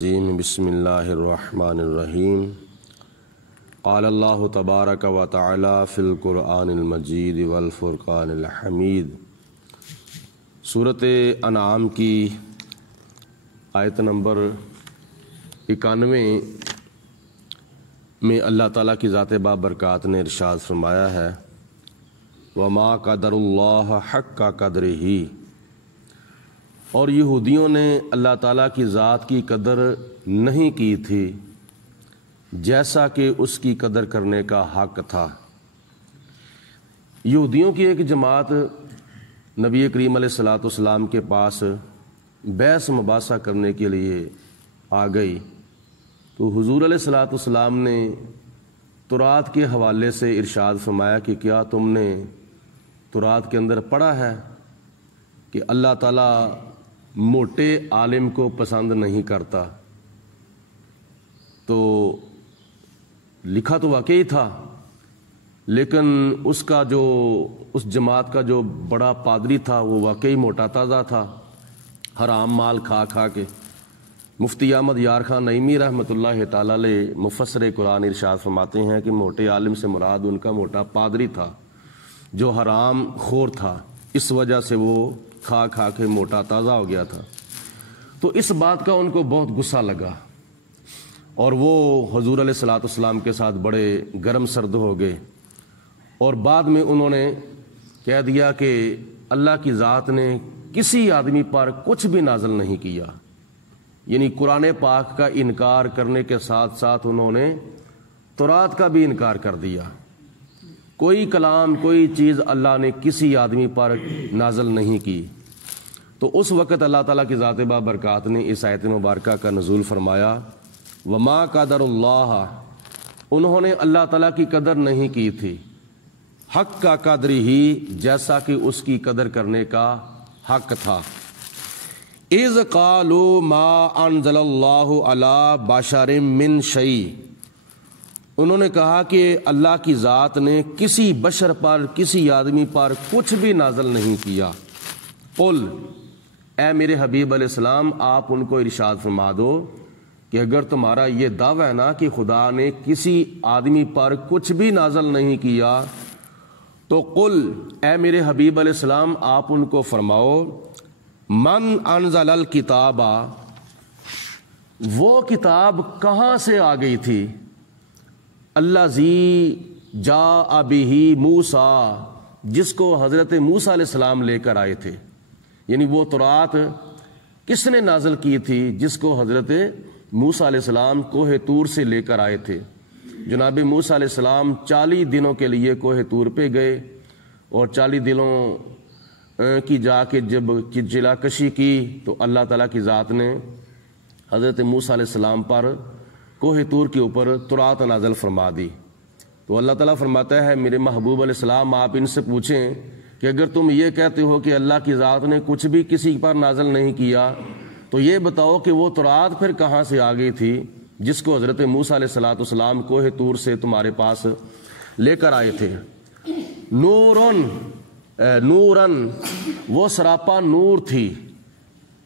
بسم اللہ الرحمن الرحیم قال اللہ تبارک و تعالی فی القرآن المجید والفرقان الحمید۔ سورۃ انعام کی آیت نمبر 91 میں اللہ تعالیٰ کی ذات بابرکات نے ارشاد فرمایا ہے وما قدر اللہ حق قدرہ، اور یہودیوں نے اللہ تعالیٰ کی ذات کی قدر نہیں کی تھی جیسا کہ اس کی قدر کرنے کا حق تھا۔ یہودیوں کی ایک جماعت نبی کریم علیہ السلام کے پاس بحث مباحثہ کرنے کے لیے آ گئی، تو حضور علیہ السلام نے تورات کے حوالے سے ارشاد فرمایا کہ کیا تم نے تورات کے اندر پڑھا ہے کہ اللہ تعالیٰ موٹے عالم کو پسند نہیں کرتا؟ تو لکھا تو واقعی تھا، لیکن اس جماعت کا جو بڑا پادری تھا وہ واقعی موٹا تازہ تھا، حرام مال کھا کھا کے۔ مفتی احمد یار خان نعیمی رحمۃ اللہ تعالی علیہ مفسر قرآن ارشاد فرماتے ہیں کہ موٹے عالم سے مراد ان کا موٹا پادری تھا جو حرام خور تھا، اس وجہ سے وہ کھا کھا کے موٹا تازہ ہو گیا تھا۔ تو اس بات کا ان کو بہت غصہ لگا اور وہ حضور علیہ السلام کے ساتھ بڑے گرم سرد ہو گئے، اور بعد میں انہوں نے کہہ دیا کہ اللہ کی ذات نے کسی آدمی پر کچھ بھی نازل نہیں کیا، یعنی قرآن پاک کا انکار کرنے کے ساتھ ساتھ انہوں نے تورات کا بھی انکار کر دیا۔ کوئی کلام، کوئی چیز اللہ نے کسی آدمی پر نازل نہیں کی۔ تو اس وقت اللہ تعالیٰ کی ذات بابرکات نے اس آیت مبارکہ کا نزول فرمایا وما قدر اللہ، انہوں نے اللہ تعالیٰ کی قدر نہیں کی تھی حق کا قدر ہی، جیسا کہ اس کی قدر کرنے کا حق تھا۔ اذ قالوا ما انزل اللہ علی بشر من شیء، انہوں نے کہا کہ اللہ کی ذات نے کسی بشر پر، کسی آدمی پر کچھ بھی نازل نہیں کیا۔ قل، اے میرے حبیب علیہ السلام آپ ان کو ارشاد فرما دو کہ اگر تمہارا یہ دعویٰ ہے نا کہ خدا نے کسی آدمی پر کچھ بھی نازل نہیں کیا، تو قل، اے میرے حبیب علیہ السلام آپ ان کو فرماؤ من انزل الکتاب، وہ کتاب کہاں سے آ گئی تھی؟ الذی جاء بہ موسیٰ، جس کو حضرت موسیٰ علیہ السلام لے کر آئے تھے، یعنی وہ تورات کس نے نازل کی تھی جس کو حضرت موسیٰ علیہ السلام کوہ طور سے لے کر آئے تھے۔ جناب موسیٰ علیہ السلام 40 دنوں کے لیے کوہ طور پہ گئے، اور 40 دنوں کی جا کے جب چلا کشی کی تو اللہ تعالیٰ کی ذات نے حضرت موسیٰ علیہ السلام پر کوہ طور کے اوپر تورات نازل فرما دی۔ تو اللہ تعالیٰ فرماتا ہے میرے محبوب علیہ السلام آپ ان سے پوچھیں کہ اگر تم یہ کہتے ہو کہ اللہ کی ذات نے کچھ بھی کسی پر نازل نہیں کیا، تو یہ بتاؤ کہ وہ تورات پھر کہاں سے آ گئی تھی جس کو حضرت موسیٰ علیہ السلام کوہ طور سے تمہارے پاس لے کر آئے تھے۔ نورن، وہ سراپا نور تھی،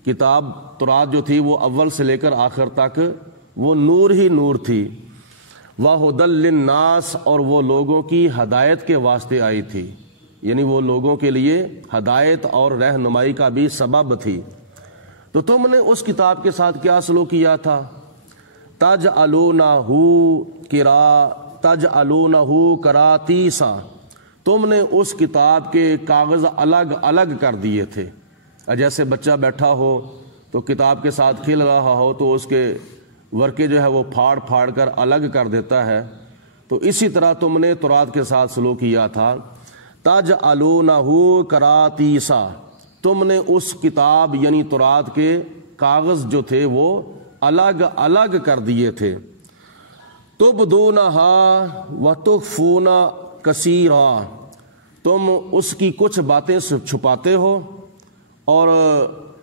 کتاب تورات جو تھی وہ اول سے لے کر آخر تک وہ نور ہی نور تھی۔ وَهُدًى لِلنَّاسِ، اور وہ لوگوں کی ہدایت کے واسطے آئی تھی، یعنی وہ لوگوں کے لیے ہدایت اور رہنمائی کا بھی سبب تھی۔ تو تم نے اس کتاب کے ساتھ کیا سلوک کیا تھا؟ تَجْعَلُونَهُ قَرَاطِيسَ، تم نے اس کتاب کے کاغذ الگ الگ کر دیے تھے۔ جیسے بچہ بیٹھا ہو تو کتاب کے ساتھ کھیل رہا ہو تو اس کے ورقے جو ہے وہ پھاڑ پھاڑ کر الگ کر دیتا ہے، تو اسی طرح تم نے تورات کے ساتھ سلوک کیا تھا۔ تَجْعَلُونَهُ قَرَاطِيسَ، تم نے اس کتاب یعنی تورات کے کاغذ جو تھے وہ الگ الگ کر دیے تھے۔ تُبْدُونَهَا وَتُخْفُونَ كَثِيرًا، تم اس کی کچھ باتیں چھپاتے ہو اور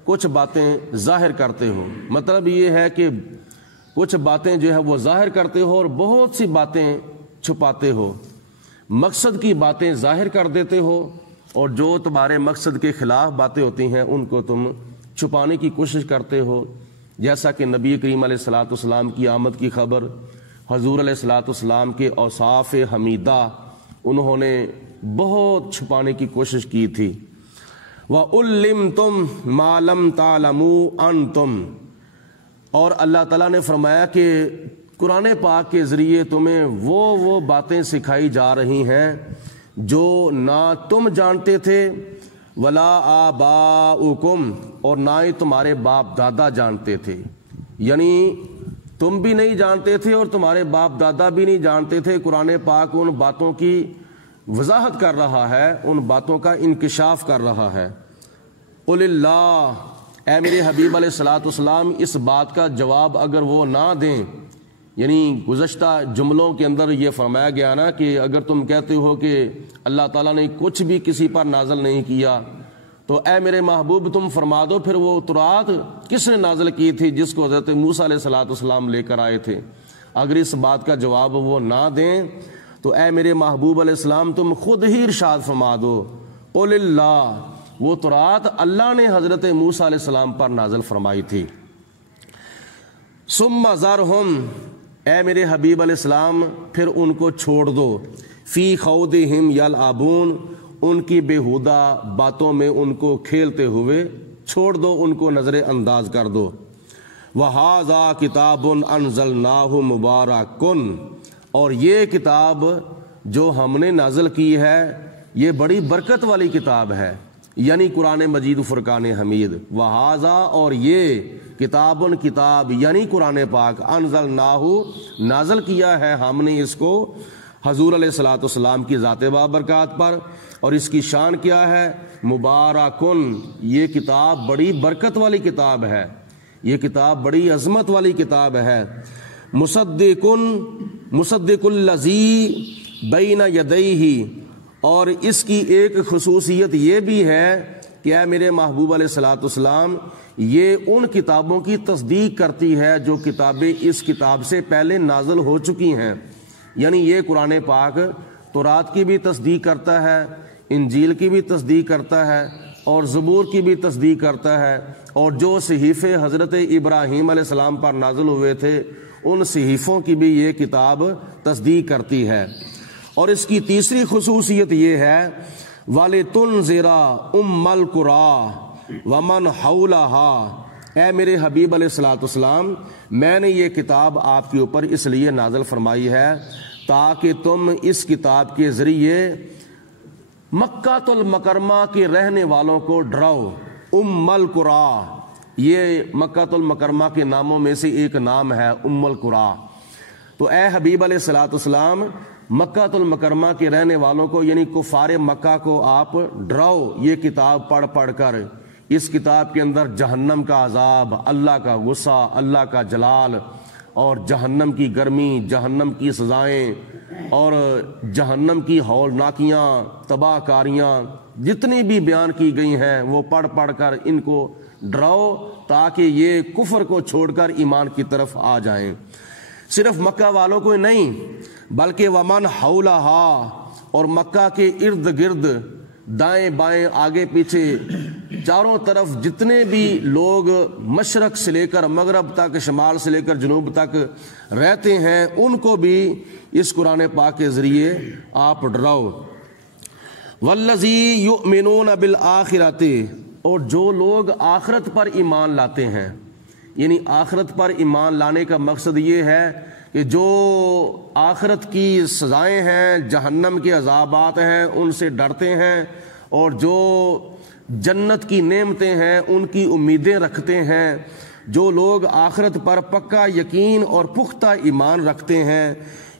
کچھ باتیں ظاہر کرتے ہو۔ مطلب یہ ہے کہ کچھ باتیں جو ہے وہ ظاہر کرتے ہو اور بہت سی باتیں چھپاتے ہو۔ مقصد کی باتیں ظاہر کر دیتے ہو، اور جو تمہارے مقصد کے خلاف باتیں ہوتی ہیں ان کو تم چھپانے کی کوشش کرتے ہو۔ جیسا کہ نبی کریم علیہ الصلوۃ والسلام کی آمد کی خبر، حضور علیہ الصلوۃ والسلام کے اوصاف حمیدہ انہوں نے بہت چھپانے کی کوشش کی تھی۔ وَعُلِّمْتُم مَا لَمْ تَعْلَمُوا أَنْتُمْ، اور اللہ تعالیٰ نے فرمایا کہ قرآن پاک کے ذریعے تمہیں وہ باتیں سکھائی جا رہی ہیں جو نہ تم جانتے تھے، ولا آباؤکم، اور نہ ہی تمہارے باپ دادا جانتے تھے، یعنی تم بھی نہیں جانتے تھے اور تمہارے باپ دادا بھی نہیں جانتے تھے۔ قرآن پاک ان باتوں کی وضاحت کر رہا ہے، ان باتوں کا انکشاف کر رہا ہے۔ قل اللہ، اے میرے حبیب علیہ الصلوۃ والسلام اس بات کا جواب اگر وہ نہ دیں، یعنی گزشتہ جملوں کے اندر یہ فرمایا گیا نا کہ اگر تم کہتے ہو کہ اللہ تعالیٰ نے کچھ بھی کسی پر نازل نہیں کیا، تو اے میرے محبوب تم فرما دو پھر وہ تورات کس نے نازل کی تھی جس کو حضرت موسیٰ علیہ الصلوۃ والسلام لے کر آئے تھے۔ اگر اس بات کا جواب وہ نہ دیں تو اے میرے محبوب علیہ السلام تم خود ہی ارشاد فرما دو، قل اللہ، وہ تورات اللہ نے حضرت موسیٰ علیہ السلام پر نازل فرمائی تھی۔ ثم ذرہم، اے میرے حبیب علیہ السلام پھر ان کو چھوڑ دو، فی خوضہم یلعبون، ان کی بیہودہ باتوں میں ان کو کھیلتے ہوئے چھوڑ دو، ان کو نظر انداز کر دو۔ وَهَذَا كِتَابٌ أَنزَلْنَاهُ مُبَارَكٌ، اور یہ کتاب جو ہم نے نازل کی ہے یہ بڑی برکت والی کتاب ہے، یعنی قرآن مجید و فرقان حمید۔ وَهَذَا، اور یہ کتابٌ، کتاب یعنی قرآن پاک، انزلناہ، نازل کیا ہے ہم نے اس کو حضور علیہ الصلوۃ والسلام کی ذات بابرکات پر، اور اس کی شان کیا ہے؟ مبارکن، یہ کتاب بڑی برکت والی کتاب ہے، یہ کتاب بڑی عظمت والی کتاب ہے۔ مصدق الذی بین یدیہ، اور اس کی ایک خصوصیت یہ بھی ہے کہ اے میرے محبوب علیہ الصلوۃ والسلام یہ ان کتابوں کی تصدیق کرتی ہے جو کتابیں اس کتاب سے پہلے نازل ہو چکی ہیں، یعنی یہ قرآن پاک تورات کی بھی تصدیق کرتا ہے، انجیل کی بھی تصدیق کرتا ہے، اور زبور کی بھی تصدیق کرتا ہے، اور جو صحیفے حضرت ابراہیم علیہ السلام پر نازل ہوئے تھے ان صحیفوں کی بھی یہ کتاب تصدیق کرتی ہے۔ اور اس کی تیسری خصوصیت یہ ہے وَلِتُنذِرَ أُمَّ الْقُرَىٰ وَمَنْ حَوْلَهَا، اے میرے حبیب علیہ الصلوۃ والسلام میں نے یہ کتاب آپ کے اوپر اس لیے نازل فرمائی ہے تاکہ تم اس کتاب کے ذریعے مکہ المکرمہ کے رہنے والوں کو ڈراؤ۔ ام القریٰ، یہ مکہ المکرمہ کے ناموں میں سے ایک نام ہے ام القریٰ۔ تو اے حبیب علیہ الصلوۃ والسلام مکہ المکرمہ کے رہنے والوں کو یعنی کفار مکہ کو آپ ڈراؤ یہ کتاب پڑھ پڑھ کر۔ اس کتاب کے اندر جہنم کا عذاب، اللہ کا غصہ، اللہ کا جلال، اور جہنم کی گرمی، جہنم کی سزائیں، اور جہنم کی ہولناکیاں، تباہ کاریاں جتنی بھی بیان کی گئی ہیں وہ پڑھ پڑھ کر ان کو ڈراؤ تاکہ یہ کفر کو چھوڑ کر ایمان کی طرف آ جائیں۔ صرف مکہ والوں کو نہیں بلکہ ومن حولہا، اور مکہ کے ارد گرد دائیں بائیں آگے پیچھے چاروں طرف جتنے بھی لوگ مشرق سے لے کر مغرب تک، شمال سے لے کر جنوب تک رہتے ہیں ان کو بھی اس قرآن پاک کے ذریعے آپ ڈراؤ۔ والذی یؤمنون بالآخرۃ، اور جو لوگ آخرت پر ایمان لاتے ہیں، یعنی آخرت پر ایمان لانے کا مقصد یہ ہے کہ جو آخرت کی سزائیں ہیں، جہنم کے عذابات ہیں ان سے ڈرتے ہیں، اور جو جنت کی نعمتیں ہیں ان کی امیدیں رکھتے ہیں، جو لوگ آخرت پر پکا یقین اور پختہ ایمان رکھتے ہیں،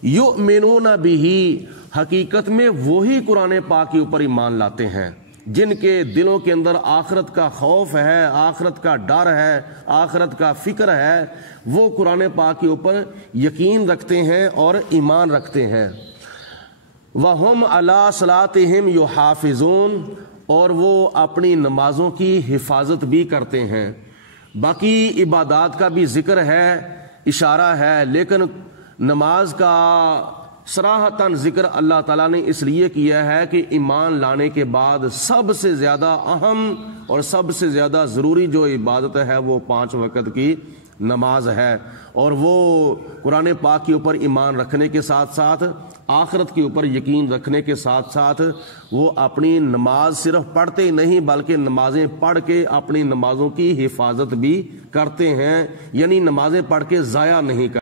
یؤمنون بہ، حقیقت میں وہی قرآن پاک کے اوپر ایمان لاتے ہیں جن کے دلوں کے اندر آخرت کا خوف ہے، آخرت کا ڈر ہے، آخرت کا فکر ہے، وہ قرآن پاک کے اوپر یقین رکھتے ہیں اور ایمان رکھتے ہیں۔ وَهُمْ عَلَىٰ صَلَاتِهِمْ يُحَافِظُونَ، اور وہ اپنی نمازوں کی حفاظت بھی کرتے ہیں۔ باقی عبادات کا بھی ذکر ہے، اشارہ ہے، لیکن نماز کا صراحتاً ذکر اللہ تعالیٰ نے اس لیے کیا ہے کہ ایمان لانے کے بعد سب سے زیادہ اہم اور سب سے زیادہ ضروری جو عبادت ہے وہ 5 وقت کی نماز ہے، اور وہ قرآن پاک کے اوپر ایمان رکھنے کے ساتھ ساتھ آخرت کے اوپر یقین رکھنے کے ساتھ ساتھ وہ اپنی نماز صرف پڑھتے ہی نہیں بلکہ نمازیں پڑھ کے اپنی نمازوں کی حفاظت بھی کرتے ہیں، یعنی نمازیں پڑھ کے ضائع نہیں کرتے۔